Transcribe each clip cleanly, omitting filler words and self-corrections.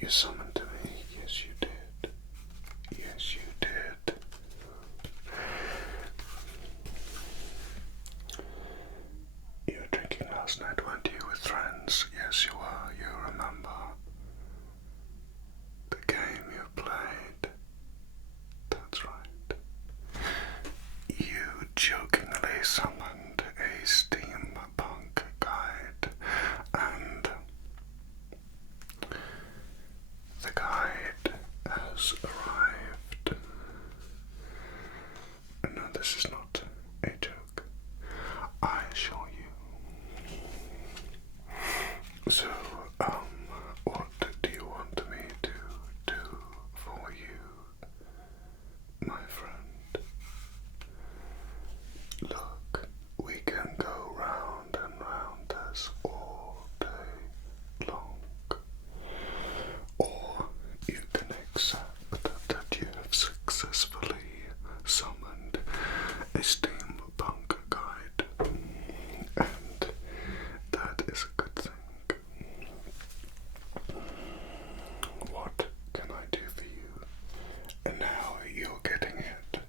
You summoned to me. Yes, you did. Yes, you did. You were drinking last night, weren't you, with friends? Yes, you were. You remember the game you played. That's right. You jokingly summoned a steampunk guide, and the guide has arrived. No, this is not a joke, I assure you. So, what do you want me to do for you, my friend? Look, we can go round and round this all day long. Or you can accept that you have successfully summoned a steampunk guide, and that is a good thing. What can I do for you? And now you're getting it.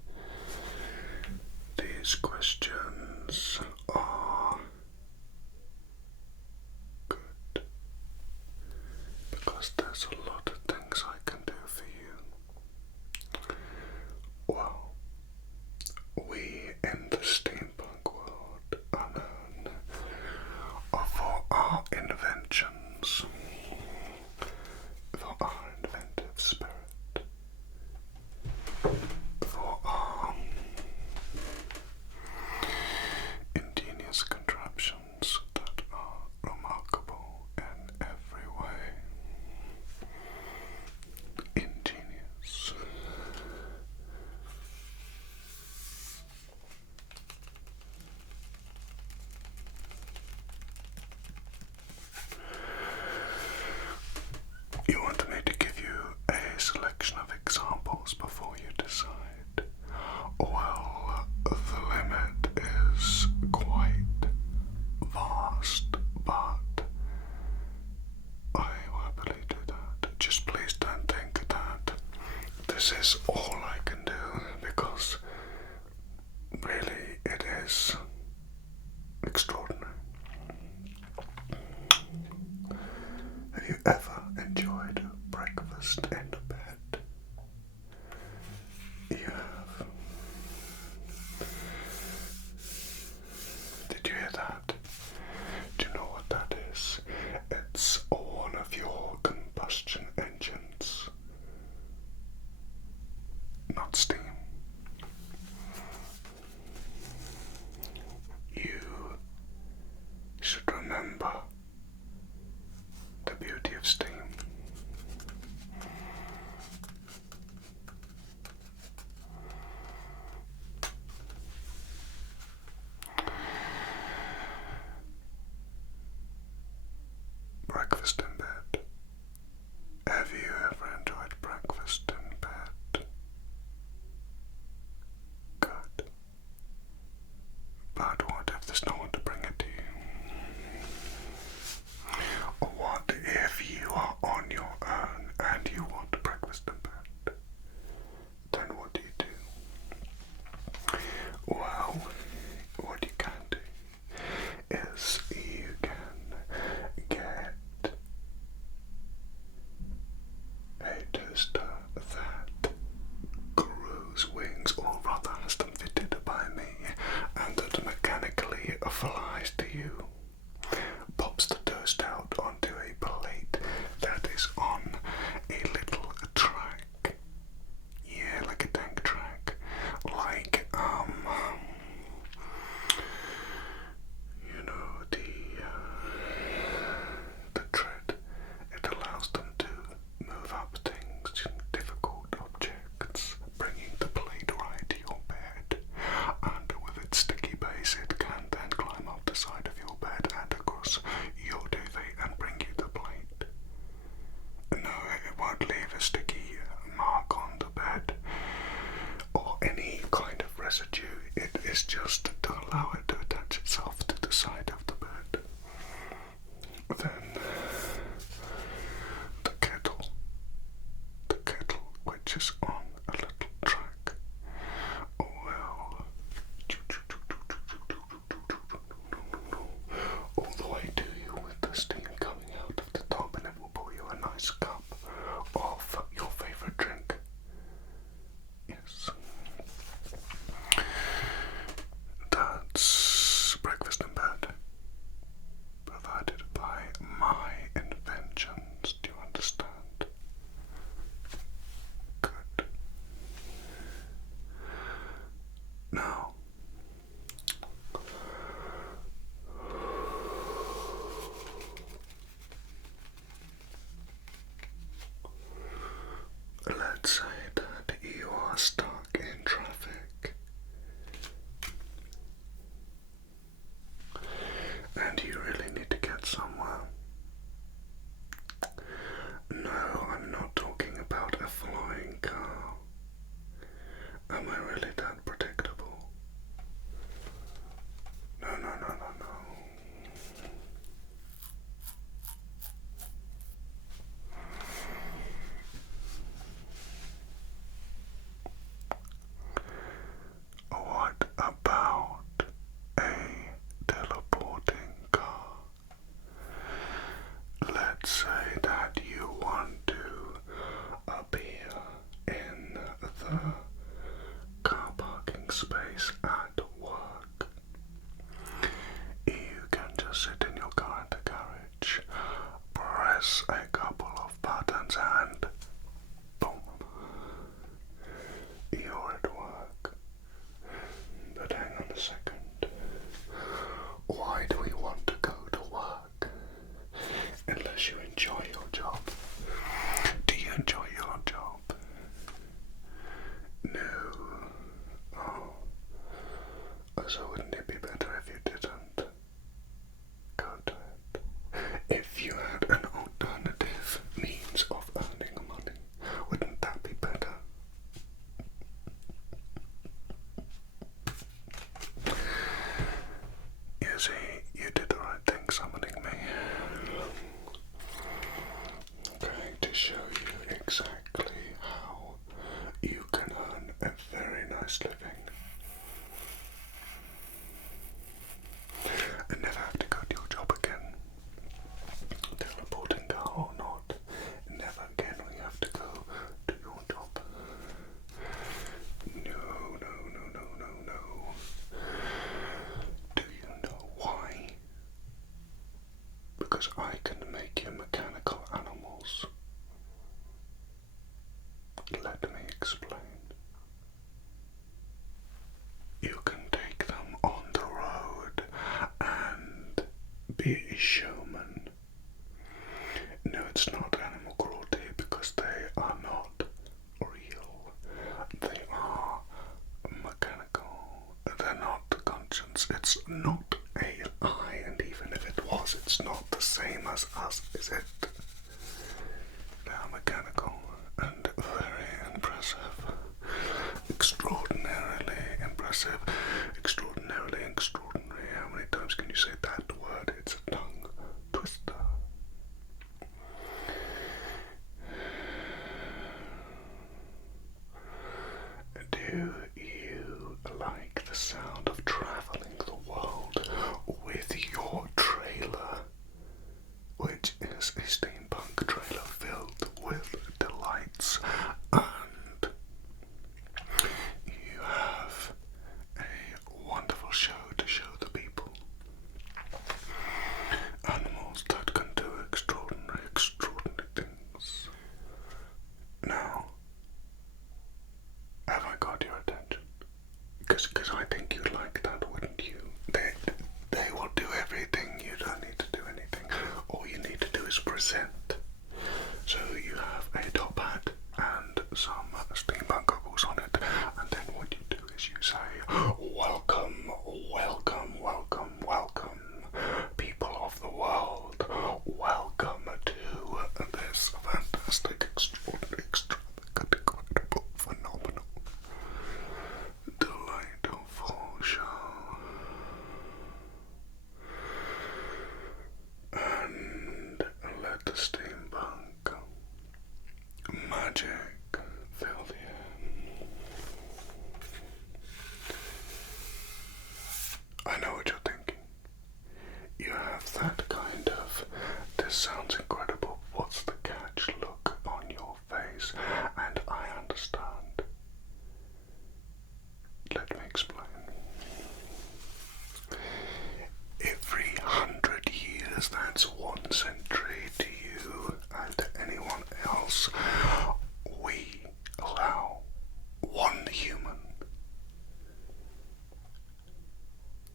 These questions are good, because there's a lot of things I can do for you. Well, we in the steampunk world are known for our inventions, for our inventive spirit, for our ingenious contraptions that are remarkable in every way. Ingenious. You want me to give you a selection of examples before you decide? Well, the limit is quite vast, but I will happily do that. Just please don't think that this is all I can do, because really it is extraordinary. Have you ever enjoyed breakfast in bed? You have. Did you hear that? Do you know what that is? It's one of your combustion engines, not steam. You should remember the beauty of steam. Breakfast in bed. Have you ever enjoyed breakfast in bed? Good. But what if there's no one to bring it to you? Or what if you are on your own and you want breakfast in bed? Then what do you do? Well, what you can do is you can get Unless you enjoy your job. Do you enjoy your job? No. Oh. So wouldn't it be better if you didn't go to it? If you had an alternative means of earning money, wouldn't that be better? You see, you did the right thing summoning me. Okay, to show you exactly how you can earn a very nice living and never have to go to your job again. Teleporting car or not, never again will you have to go to your job. No, no, no, no, no, no. Do you know why? Because I can make you mechanical animals. Let me explain. You can take them on the road and be a showman. No, it's not animal cruelty because they are not real. They are mechanical. They're not conscious. It's not AI, and even if it was, it's not the same as us, is it? They are mechanical and very impressive. Extraordinarily impressive. Extraordinarily extraordinary. How many times can you say that word? It's a tongue twister. Do you like the sound of traveling the world with your trailer, which is a steampunk trailer filled with delights, and you have a wonderful show to show the people? Animals that can do extraordinary, extraordinary things. Now, have I got your attention? Because I think you'd like that, wouldn't you? They will do everything. You don't need to do anything. All you need to do is present. So you have a top hat and some steampunk goggles on it, and then what you do is you say, welcome, welcome, welcome, welcome, people of the world, welcome to this fantastic, extraordinary, extravagant, incredible, phenomenal, delightful show. And let the steampunk magic fill the air. I know what you're thinking. You have that kind of, this sounds incredible, what's the catch look on your face, and I understand. Let me explain. Every 100 years, that's 1 century to you and to anyone else, we allow one human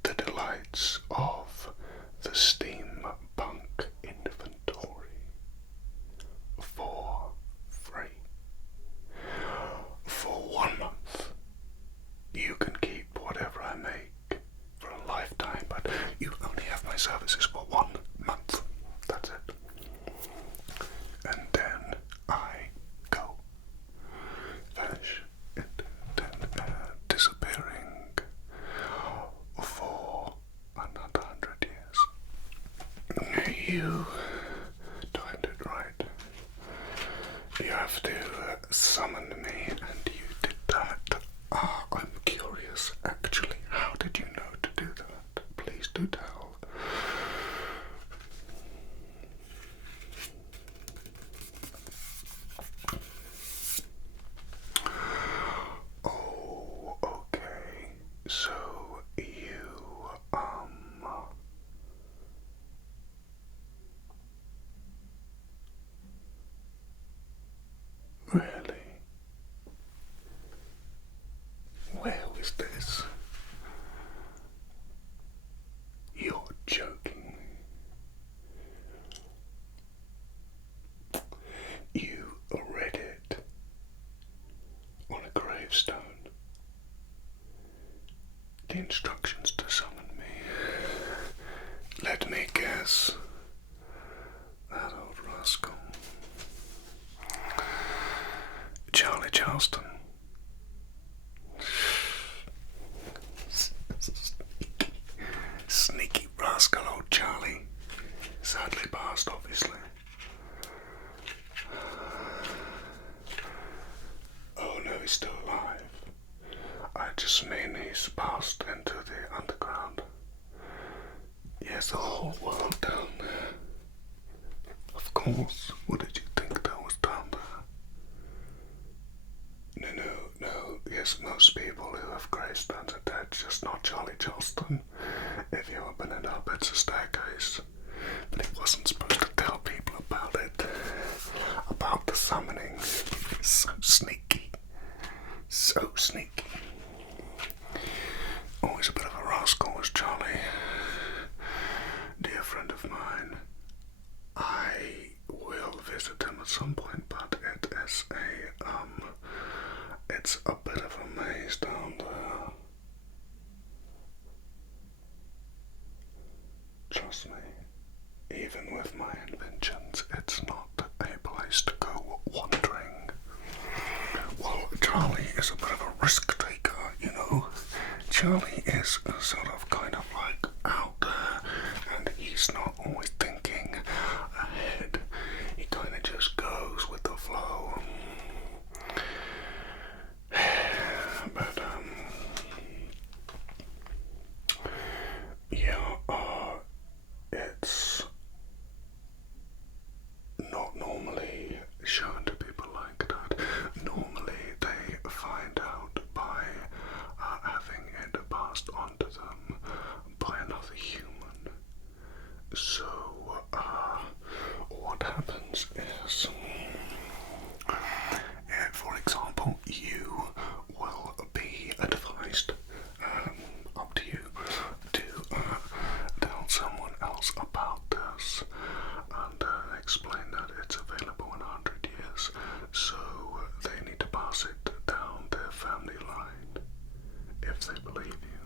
the delights of the steampunk inventory for free. For 1 month, you can keep whatever I make for a lifetime, but you only have my services for 1 month. That's it. And then I go. Vanish. Disappearing for another 100 years. You timed it right. You have to summon me, and you did that. I'm curious, actually. How did you know to do that? Please do tell. Oh, okay. So you, really? Where was this? You're joking me. Charleston. Sneaky rascal old Charlie. Sadly passed, obviously. Oh no, he's still alive. I just mean he's passed into the underground. Yes, the whole world down there. Of course. What did you think that was down there? No. Yes, most people who have gravestones are dead, just not Charlie Charleston. If you open it up, it's a staircase. But he wasn't supposed to tell people about it. About the summoning. So sneaky. So sneaky. Always a bit of a rascal was Charlie. Dear friend of mine. I will visit him at some point, but it's a bit of a maze down there. Trust me, even with my inventions, it's not a place to go wandering. Well, Charlie is a bit of a risk taker, you know. Charlie is sort of kind of like out there, and he's not always thinking ahead. He kind of just goes with the flow. But it's not normally shown to people like that. Normally they find out by having it passed on to them by another human. So what happens is, for example, you will be advised, up to you, to tell someone else about this and explain that it's available in 100 years, so they need to pass it down their family line if they believe you.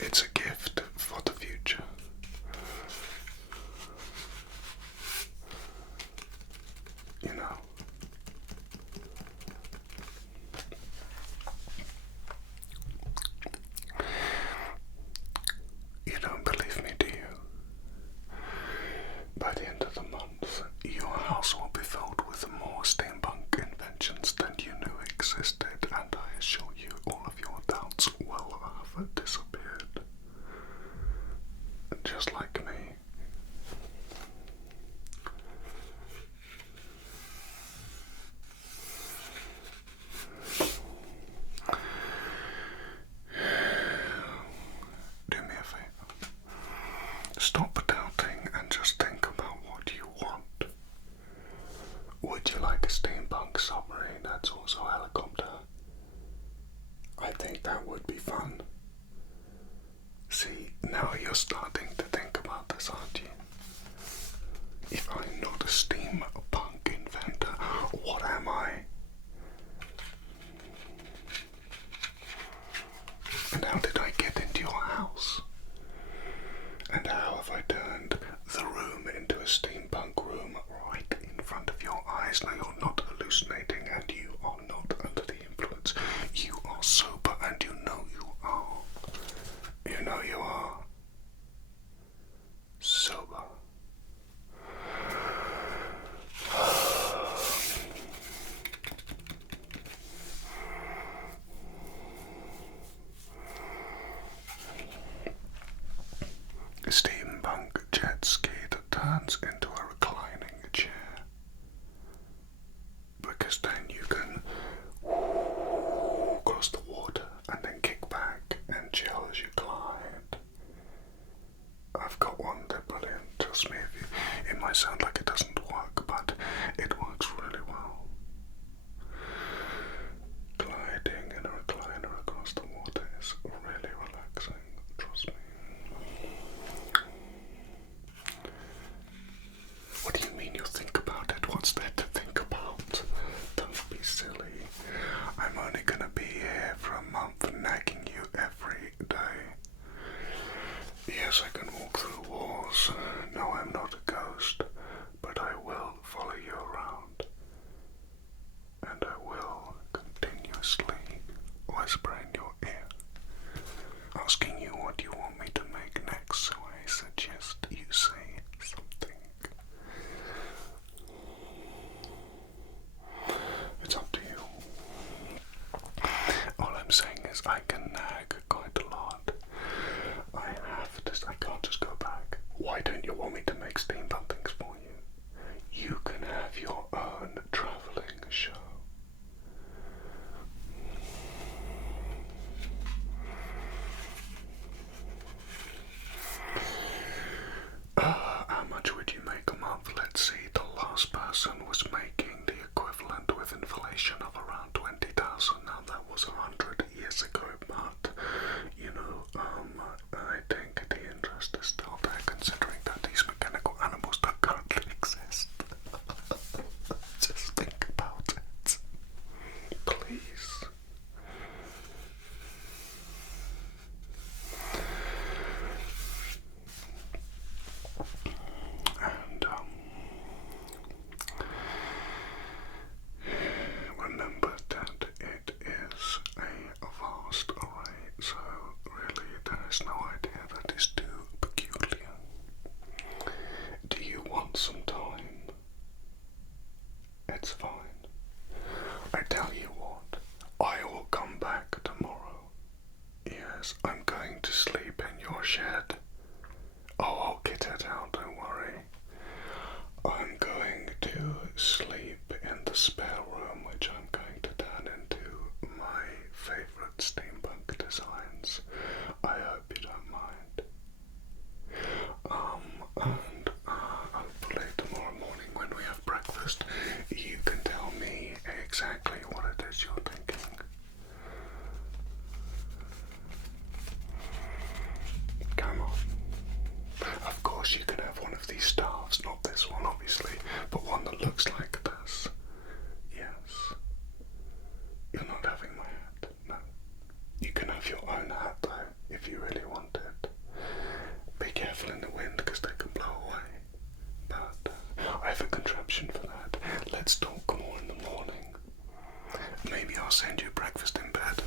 It's a gift for the future. You know. You don't believe me, do you? By the end of the month, your house will be filled with more steampunk inventions than you knew existed, and I assure you all of your doubts will have disappeared. Just like me. Do me a favor. Stop doubting and just think about what you want. Would you like a steampunk submarine that's also a helicopter? I think that would be fun. See, now you're starting to think about this, aren't you? If I'm not a steampunk inventor, what am I? And how did I get into your house? And how have I turned the room into a steampunk room right in front of your eyes? Now you're not hallucinating and you are not under the influence. You are sober and you know you are. You know you are. Sober. A steampunk jet ski that turns into a reclining chair. Because then you can cross the water and then kick back and chill as you glide. I've got one, they're brilliant. Trust me, it might sound like it doesn't work, but it works really well. Gliding in a recliner across the water is really relaxing, trust me. What do you mean you think about it? What's there to think about? Don't be silly. I'm only gonna be here for a month nagging you every day. Yes, I can walk through walls. No, I'm not a ghost, but I will follow you around. the spare room, which I'm going to turn into my favourite steampunk designs. I hope you don't mind. And hopefully tomorrow morning when we have breakfast, you can tell me exactly what it is you're thinking. Come on. Of course you can have one of these staffs, not this one obviously, but one that looks like this. Yes. You're not having my hat, no. You can have your own hat though, if you really want it. Be careful in the wind because they can blow away. But I have a contraption for that. Let's talk more in the morning. Maybe I'll send you breakfast in bed.